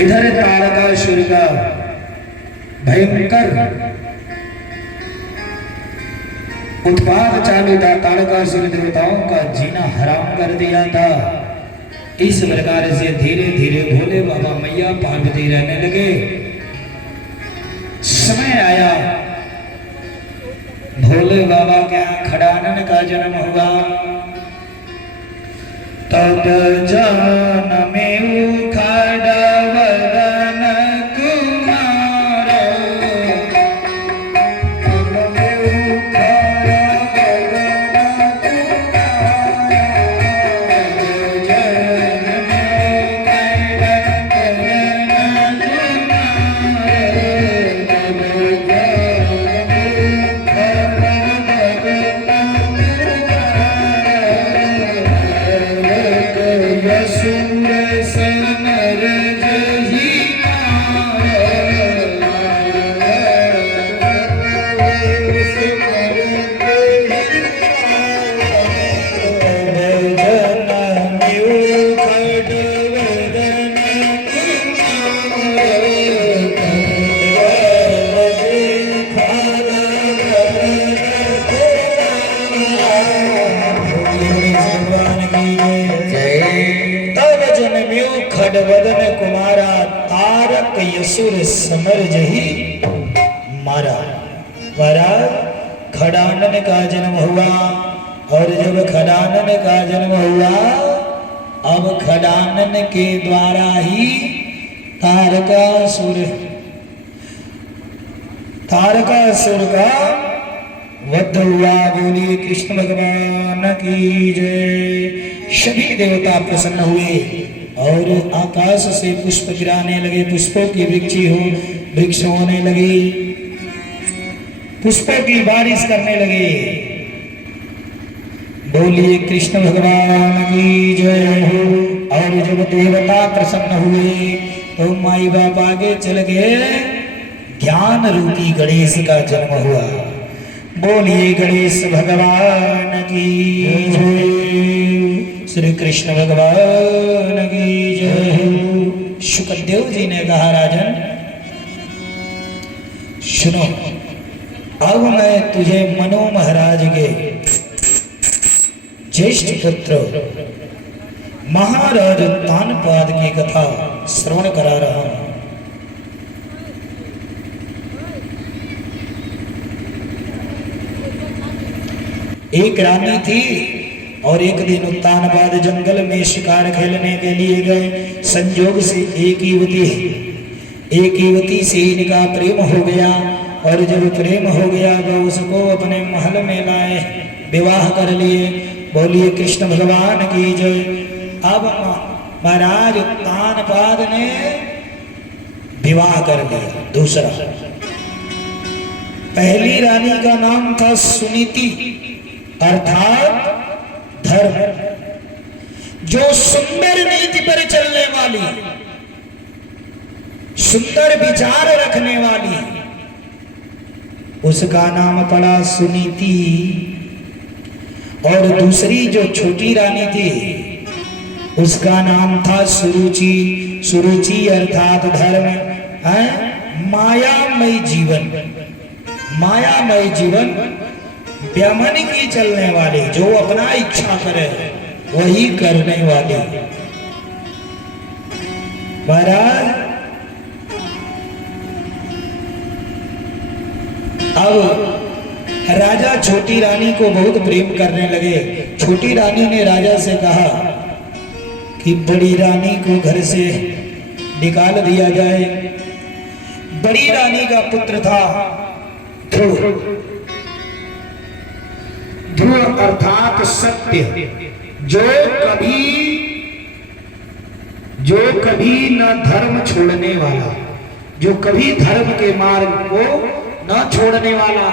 इधर तारकासुर का भयंकर उत्पाद चालू था। तारकासुर देवताओं का जीना हराम कर दिया था। इस प्रकार से धीरे धीरे भोले बाबा मैया पार्वती रहने लगे। समय आया, भोले बाबा के यहाँ खड़ानन का जन्म हुआ। तब जनमे खड़ा वदन कुमार, खडवदन कुमारा, तारक यसुर समर जही मारा। महाराज खडानन का जन्म हुआ, और जब खडानन का जन्म हुआ, अब खडानन के द्वारा ही तारकासुर का वध हुआ। बोलिए कृष्ण भगवान की जय। सभी देवता प्रसन्न हुए और आकाश से पुष्प गिराने लगे। पुष्पों की वृक्ष होने लगी, पुष्पों की बारिश करने लगे। बोलिए कृष्ण भगवान की जय हो। और जब देवता प्रसन्न हुए तो माई बाप आगे चल गए। ज्ञान रूपी गणेश का जन्म हुआ। बोलिए गणेश भगवान की जय। श्री कृष्ण भगवान की जय हो। शुकदेव जी ने कहा, राजन सुनो, अब मैं तुझे मनु महाराज के ज्येष्ठ पुत्र महाराज तानपाद की कथा श्रवण करा रहा हूं। एक रानी थी और एक दिन उत्तानपाद जंगल में शिकार खेलने के लिए गए। संजोग से एक युवती से इनका प्रेम हो गया, और जब प्रेम हो गया तो उसको अपने महल में लाए, विवाह कर लिए। बोलिए कृष्ण भगवान की जय। अब महाराज उत्तानपाद ने विवाह कर लिया दूसरा। पहली रानी का नाम था सुनीति, अर्थात धर्म, जो सुंदर नीति पर चलने वाली, सुंदर विचार रखने वाली, उसका नाम पड़ा सुनीति। और दूसरी जो छोटी रानी थी, उसका नाम था सुरुचि। सुरुचि अर्थात धर्म है, मायामय जीवन। मायामय जीवन ब्यामन की चलने वाली, जो अपना इच्छा करे वही करने वाली। महाराज अब राजा छोटी रानी को बहुत प्रेम करने लगे। छोटी रानी ने राजा से कहा कि बड़ी रानी को घर से निकाल दिया जाए। बड़ी रानी का पुत्र था ध्रुव। ध्रुव अर्थात सत्य, जो कभी न धर्म छोड़ने वाला, जो कभी धर्म के मार्ग को न छोड़ने वाला,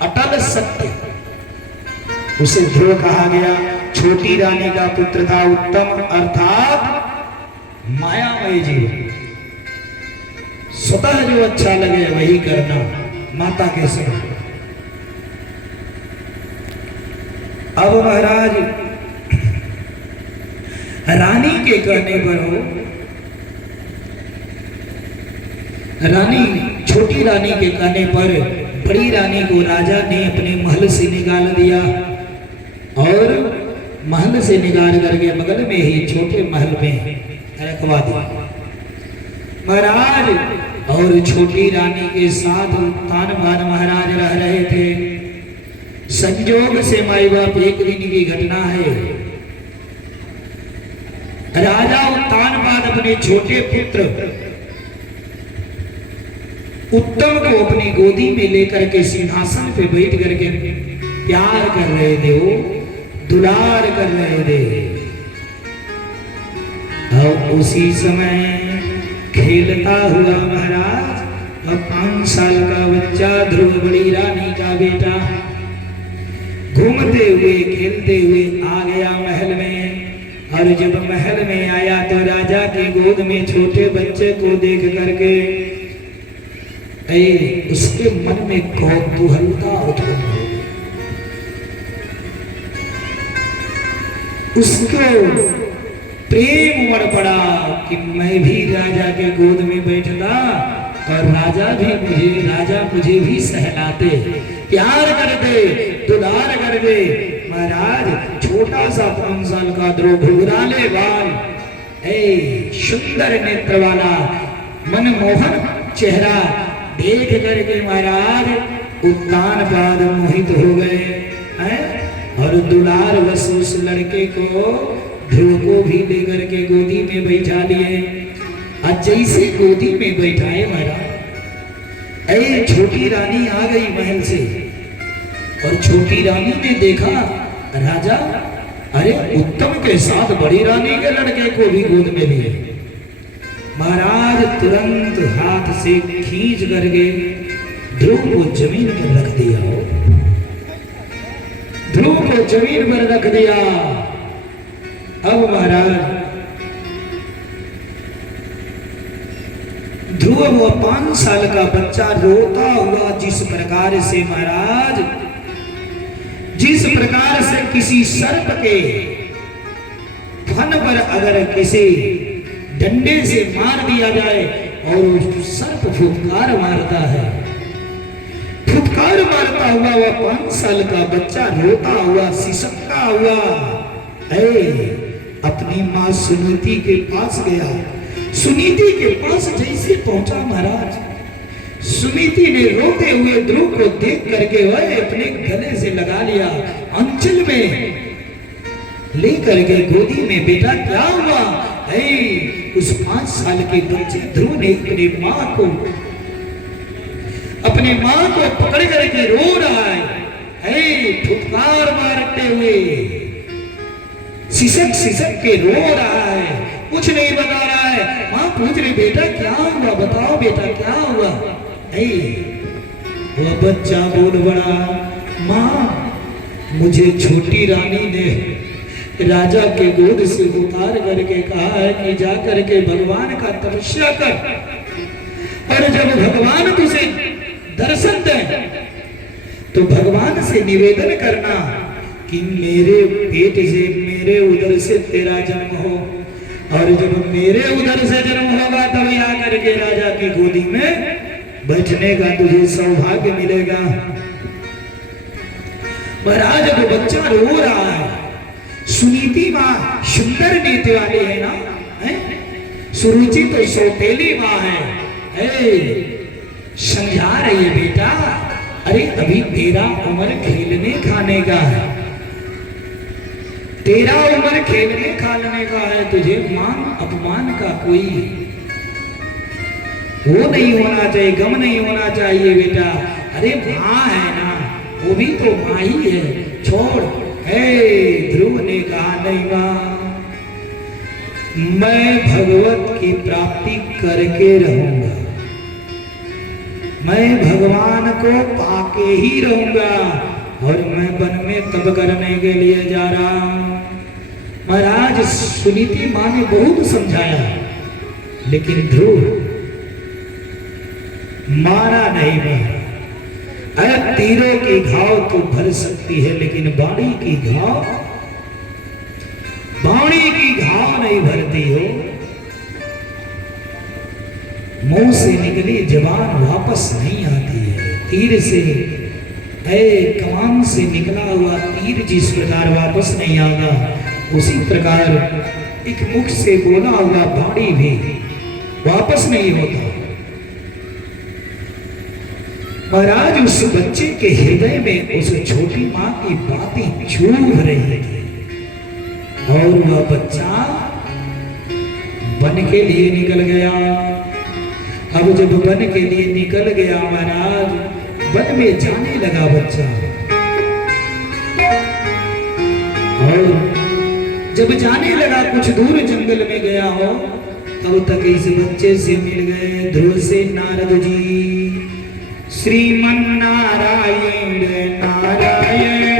अटल सत्य, उसे ध्रुव कहा गया। छोटी रानी का पुत्र था उत्तम, अर्थात मायामय जीवन। स्वतः जो अच्छा लगे वही करना, माता के समय। अब महाराज रानी के कहने पर रानी, छोटी रानी के कहने पर बड़ी रानी को राजा ने अपने महल से निकाल दिया और महल से निकाल करके बगल में ही छोटे महल में रखवा दिया। महाराज और छोटी रानी के साथ तानबान महाराज रह रहे थे। संजोग से माई बाप एक दिन की घटना है, राजा तानबान अपने छोटे पुत्र उत्तम को अपनी गोदी में लेकर के सिंहासन पे बैठ करके प्यार कर रहे थे, वो दुलार कर रहे थे। और उसी समय खेलता हुआ महाराज अब 5 साल का बच्चा ध्रुव, बड़ी रानी का बेटा, घूमते हुए खेलते हुए आ गया महल में। और जब महल में आया तो राजा की गोद में छोटे बच्चे को देख करके उसके मन में कौतूहलता उत्पन्न हो गई। उसको प्रेम उमड़ पड़ा कि मैं भी राजा के गोद में बैठता और राजा मुझे भी सहलाते, प्यार कर दे, दुलार कर दे। महाराज छोटा सा 5 साल का ध्रुव, घुंघराले बाल, सुंदर नेत्र वाला, मनमोहन चेहरा देख करके महाराज तानबान मोहित हो गए हैं। और दुलार बस उस लड़के को, ध्रुव को भी लेकर के गोदी में बैठा लिए। और जैसे गोदी में बैठाए महाराज, छोटी रानी आ गई महल से और छोटी रानी ने देखा राजा अरे उत्तम के साथ बड़ी रानी के लड़के को भी गोद में लिए। महाराज तुरंत हाथ से खींच करके ध्रुव को जमीन पर रख दिया, ध्रुव को जमीन पर रख दिया। अब महाराज ध्रुव, वो 5 साल का बच्चा रोता हुआ जिस प्रकार से महाराज, जिस प्रकार से किसी सर्प के फन पर अगर किसी डंडे से मार दिया जाए और सर्प फुफकार मारता है, फुफकार मारता हुआ वह 5 साल का बच्चा रोता हुआ, सिसकता हुआ अपनी मां सुनीति के पास गया। सुनीति के पास जैसे पहुंचा महाराज, सुनीति ने रोते हुए ध्रुव को देख करके वह अपने गले से लगा लिया, अंचल में ले करके गोदी में, बेटा क्या हुआ? उस 5 साल के बच्चे ध्रुव ने अपने मां को पकड़ करके रो रहा है, फुफकार मारते हुए सिसक सिसक के रो रहा है, कुछ नहीं बता रहा है। मां पूछ रही बेटा क्या हुआ, बताओ बेटा क्या हुआ? वह बच्चा बोल पड़ा, मां मुझे छोटी रानी ने राजा के गोद से उतार करके कहा है कि जा करके भगवान का तपस्या कर, और जब भगवान तुझे दर्शन दे तो भगवान से निवेदन करना कि मेरे पेट से, मेरे उदर से तेरा जन्म हो, और जब मेरे उदर से जन्म होगा तब आ करके राजा की गोदी में बैठने का तुझे सौभाग्य मिलेगा। महाराज वो बच्चा रो रहा है। सुनीति माँ सुंदर नेत्र वाली है ना, सुरुचि तो सौतेली माँ है, समझा रही है बेटा, अरे अभी तेरा उम्र खेलने खाने का है, तेरा उम्र खेलने खाने का है, तुझे मान अपमान का कोई वो नहीं होना चाहिए, गम नहीं होना चाहिए बेटा। अरे माँ है ना, वो भी तो माँ ही है, छोड़। ध्रुव ने कहा नहीं माँ, मैं भगवत की प्राप्ति करके रहूंगा, मैं भगवान को पाके ही रहूंगा, और मैं वन में तप करने के लिए जा रहा हूं। महाराज सुनीति माँ ने बहुत समझाया, लेकिन ध्रुव माना नहीं। मैं अरे तीरों की घाव तो भर सकती है, लेकिन बाणी की घाव नहीं भरती हो। मुंह से निकली जबान वापस नहीं आती है। तीर से कमान से निकला हुआ तीर जिस प्रकार वापस नहीं आता, उसी प्रकार एक मुख से बोला हुआ वाणी भी वापस नहीं होता। महाराज उस बच्चे के हृदय में उस छोटी मां की बातें चुभ रही थी और वह बच्चा वन के लिए निकल गया। अब जब वन के लिए निकल गया महाराज, वन में जाने लगा बच्चा, और जब जाने लगा कुछ दूर जंगल में गया हो, तब तक इस बच्चे से मिल गए ध्रुव से नारद जी। श्रीमन नारायण नारायण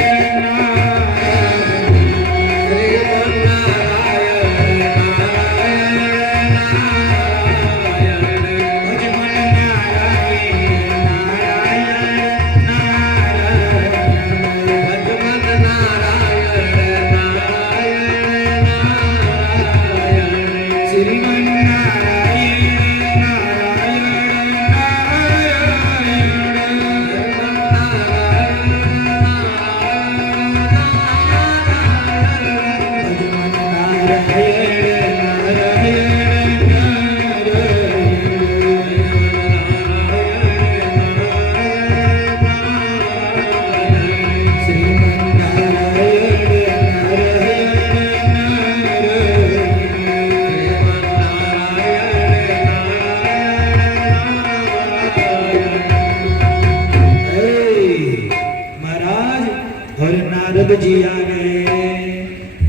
जी आ गए।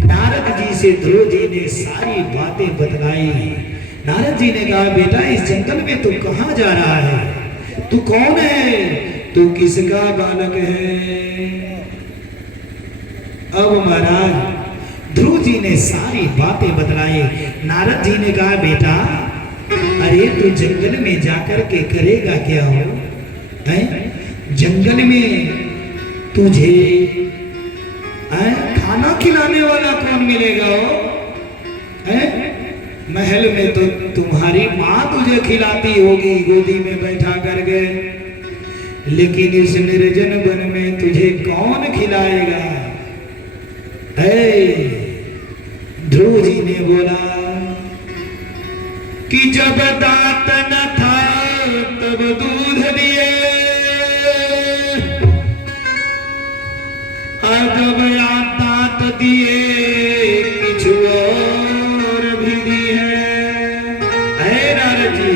नारद जी से ध्रुव जी ने सारी बातें बतलाई। नारद जी ने कहा, बेटा इस जंगल में तू कहां जा रहा है? तू कौन है? तू किसका बालक है? अब महाराज ध्रुव जी ने सारी बातें बतलाई। नारद जी ने कहा, बेटा अरे तू जंगल में जाकर के करेगा क्या हो? जंगल में तुझे खाना खिलाने वाला कौन मिलेगा हो? महल में तो तुम्हारी माँ तुझे खिलाती होगी गोदी में बैठा करके, लेकिन इस निर्जन वन में तुझे कौन खिलाएगा? ध्रुव जी ने बोला कि जब दांत न था तब दूध दिए, जब दांत दिए किछु और भी दिए। नारद जी,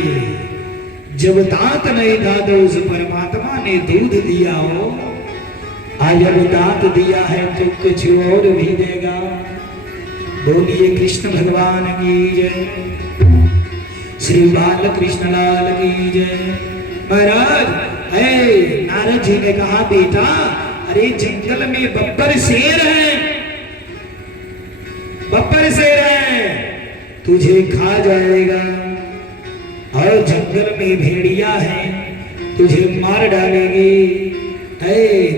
जब दांत नहीं था तो उस परमात्मा ने दूध दिया हो, आज जब दांत दिया है तो कुछ और भी देगा। बोलिए कृष्ण भगवान की जय, श्री बाल कृष्ण लाल की जय। महाराज नारद जी ने कहा, बेटा अरे जंगल में बब्बर शेर है, बब्बर शेर है, तुझे खा जाएगा। और जंगल में भेड़िया है, तुझे मार डालेगी।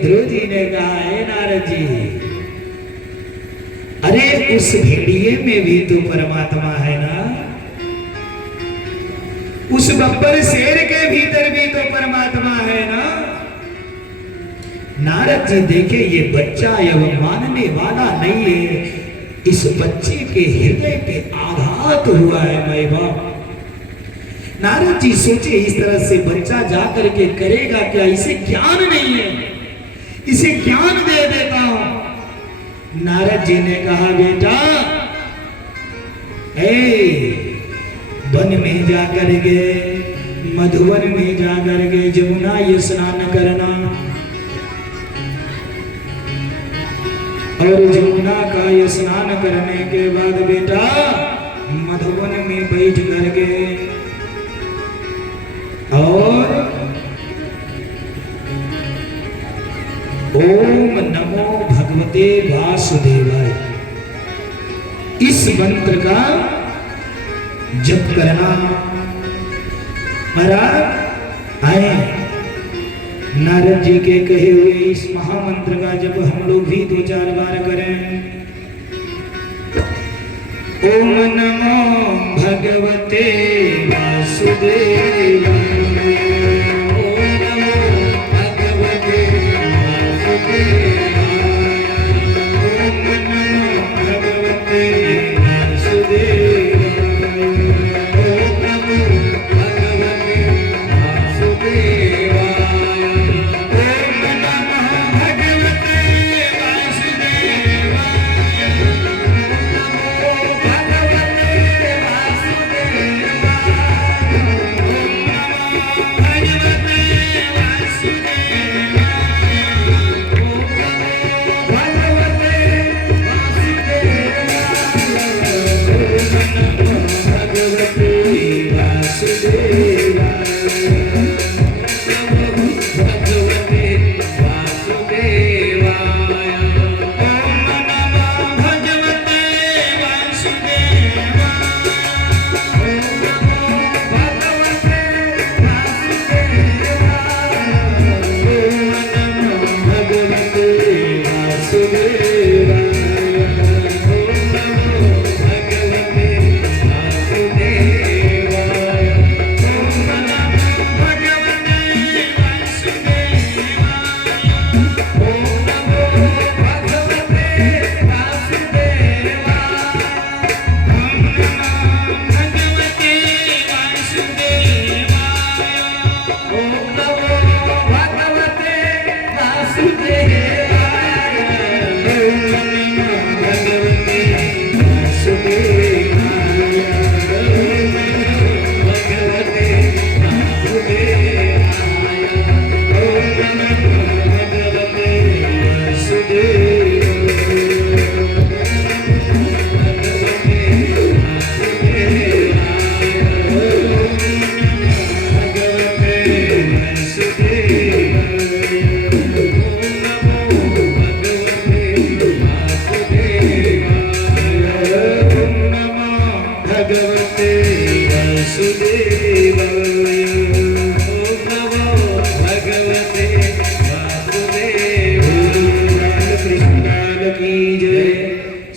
ध्रुव जी ने कहा, है नारद जी, अरे उस भेड़िए में भी तो परमात्मा है ना, उस बब्बर शेर के भीतर भी तो परमात्मा है ना। नारद जी देखे ये बच्चा अब मानने वाला नहीं है, इस बच्चे के हृदय पे आघात हुआ है माई बाप। नारद जी सोचे इस तरह से बच्चा जाकर के करेगा क्या, इसे ज्ञान नहीं है, इसे ज्ञान दे देता हूं। नारद जी ने कहा, बेटा वन में जाकर के, मधुवन में जाकर के जमुना ये स्नान करना, और जमुना का ये स्नान करने के बाद बेटा मधुवन में बैठ करके और ओम नमो भगवते वासुदेवाय इस मंत्र का जप करना। महाराज आए नारद जी के कहे हुए इस महामंत्र का जब हम लोग भी 2-4 बार करें। ओम नमो भगवते वासुदेवाय।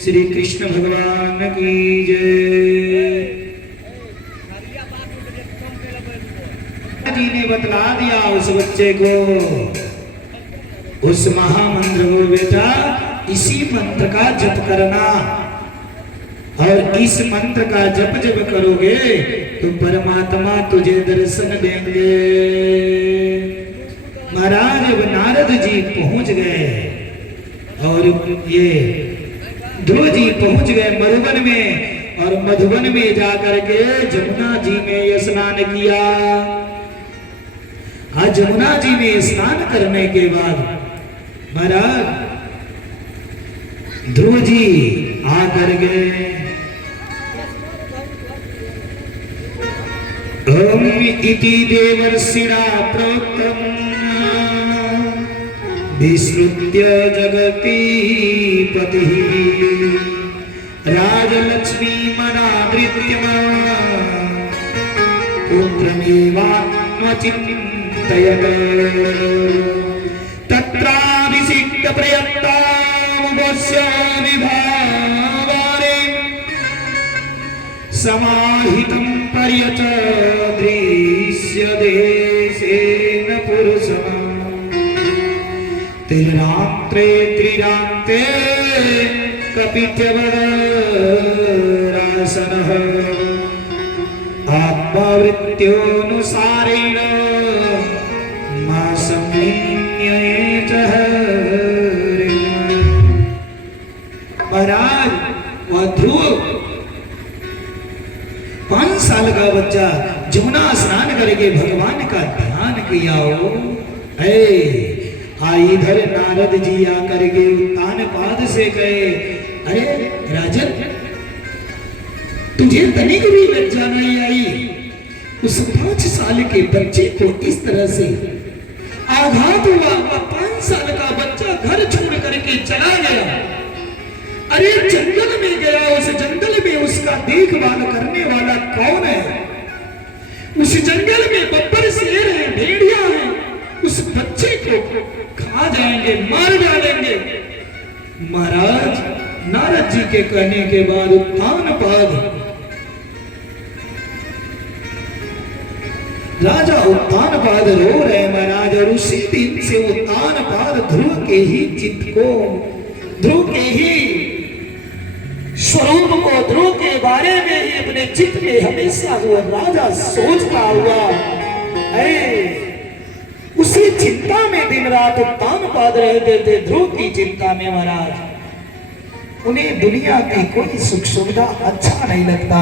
श्री कृष्ण भगवान की जय। जी ने बतला दिया उस बच्चे को, उस महामंत्र को, बेटा इसी मंत्र का जप करना, और इस मंत्र का जप जब करोगे तो परमात्मा तुझे दर्शन देंगे। महाराज अब नारद जी पहुंच गए और ये ध्रुव जी पहुंच गए मधुबन में, और मधुबन में जाकर के जमुना जी में स्नान किया। आज जमुना जी में स्नान करने के बाद महाराज ध्रुव जी आकर गए। ओम इति देवर्षिणा प्रोक्तम् विश्रुत्य जगति पतिः राजलक्ष्मी मनादृत्यम् पुत्रमेवान्वचिन्तयत् तत्राभिषिक्त प्रयत्तामुपस्य विभावारे समाहितं पर्यचदृश्य देशेन पुरुषः त्रिरात्रे त्रिरान्ते कपित्यवरासनः आत्मवृत्त्योनुसारेण मासंनिन्येचः। महाराज वह ध्रुव 5 साल का बच्चा जमुना स्नान करके भगवान का ध्यान किया हो। इधर नारद जी आकर के उत्तान पाद से कहे, अरे राजन तुझे तनिक भी लज्जा नहीं आई? उस 5 साल के बच्चे को इस तरह से आघात हुआ। 5 साल का बच्चा घर छोड़ करके चला गया। अरे जंगल में गया, उस जंगल में उसका देखभाल करने वाला कौन है? उस जंगल में बब्बर शेर है, भेड़िया है, उस बच्चे को खा जाएंगे, मार डालेंगे। महाराज नारद जी के कहने के बाद उत्तान पाद राजा उत्तानपाद रो रहे महाराज, और उसी दिन से उत्तानपाद ध्रुव के ही चित्त को, ध्रुव के ही स्वरूप को, ध्रुव के बारे में ही अपने चित्त में हमेशा वो राजा सोचता हुआ है। उसी चिंता में दिन रात उत्तानपाद रहते थे, ध्रुव की चिंता में महाराज। उन्हें दुनिया की कोई सुख सुविधा अच्छा नहीं लगता,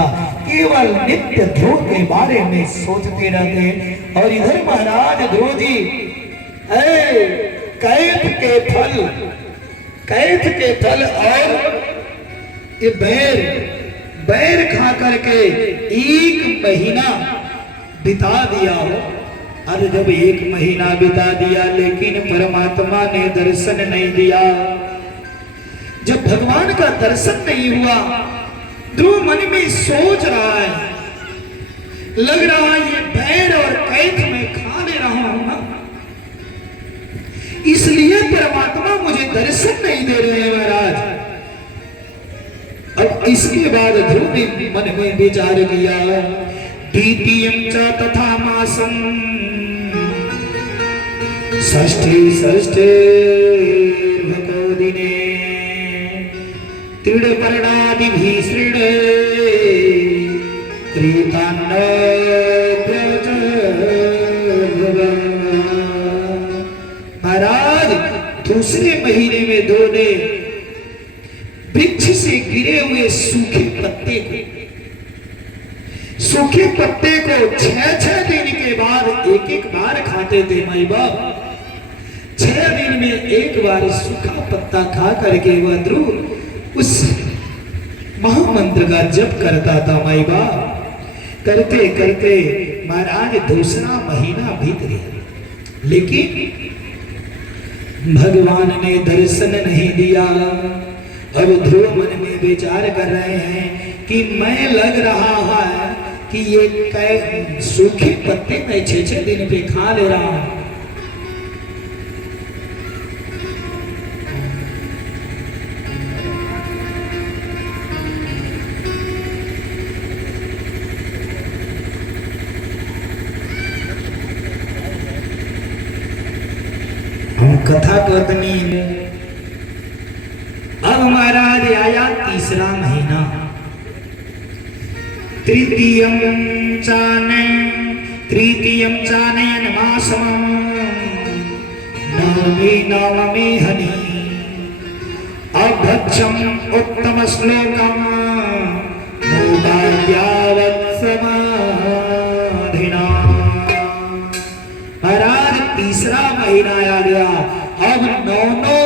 केवल नित्य ध्रुव के बारे में सोचते रहते। और इधर महाराज ध्रुव जी कैथ के फल, कैथ के फल और ये बैर खा करके 1 महीना बिता दिया हो। अरे जब 1 महीना बिता दिया, लेकिन परमात्मा ने दर्शन नहीं दिया। जब भगवान का दर्शन नहीं हुआ, ध्रुव मन में सोच रहा है, लग रहा है ये बैर और कैथ में खा ले रहा हूं ना, इसलिए परमात्मा मुझे दर्शन नहीं दे रहे हैं महाराज। अब इसके बाद ध्रुव ने मन में विचार किया, द्वितीयं च तथा मासं षष्ठे भगो दिने तृणपर्णादिभिः कृतान्न महाराज, दूसरे महीने में 2 ने वृक्ष से गिरे हुए सूखे पत्ते को 6 दिन के बाद एक बार खाते थे माई बाप। 6 दिन में एक बार सूखा पत्ता खा करके वह ध्रुव उस महामंत्र का जप करता था माई बाप। करते करते महाराज दूसरा महीना बीत गया, लेकिन भगवान ने दर्शन नहीं दिया। अब ध्रुव मन में विचार कर रहे हैं कि मैं लग रहा है कि ये सूखे पत्ते में 6 दिन पे खा ले रहा हूं। हम कथा कथनी में अब महाराज आया तीसरा महीना, तृतीयं चानयन मासम नवमी हनि अभक्षम उत्तम श्लोकम महाराज तीसरा महीना आ गया। अब 9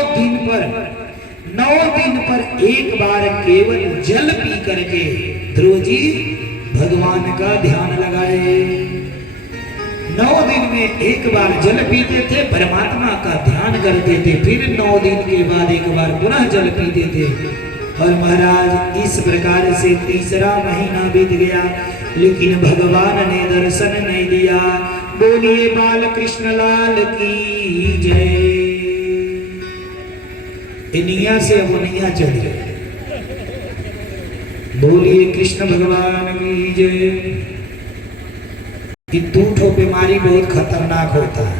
दिन पर एक बार केवल जल पी करके ध्रुव जी भगवान का ध्यान लगाए। 9 दिन में एक बार जल पीते थे, परमात्मा का ध्यान करते थे, फिर 9 दिन के बाद एक बार पुनः जल पीते थे। और महाराज इस प्रकार से तीसरा महीना बीत गया, लेकिन भगवान ने दर्शन नहीं दिया। बोलिए बाल कृष्ण लाल की जय। इनिया से अमुनिया चल गए। बोलिए कृष्ण भगवान की जय। कि 2 बीमारी बहुत खतरनाक होता है।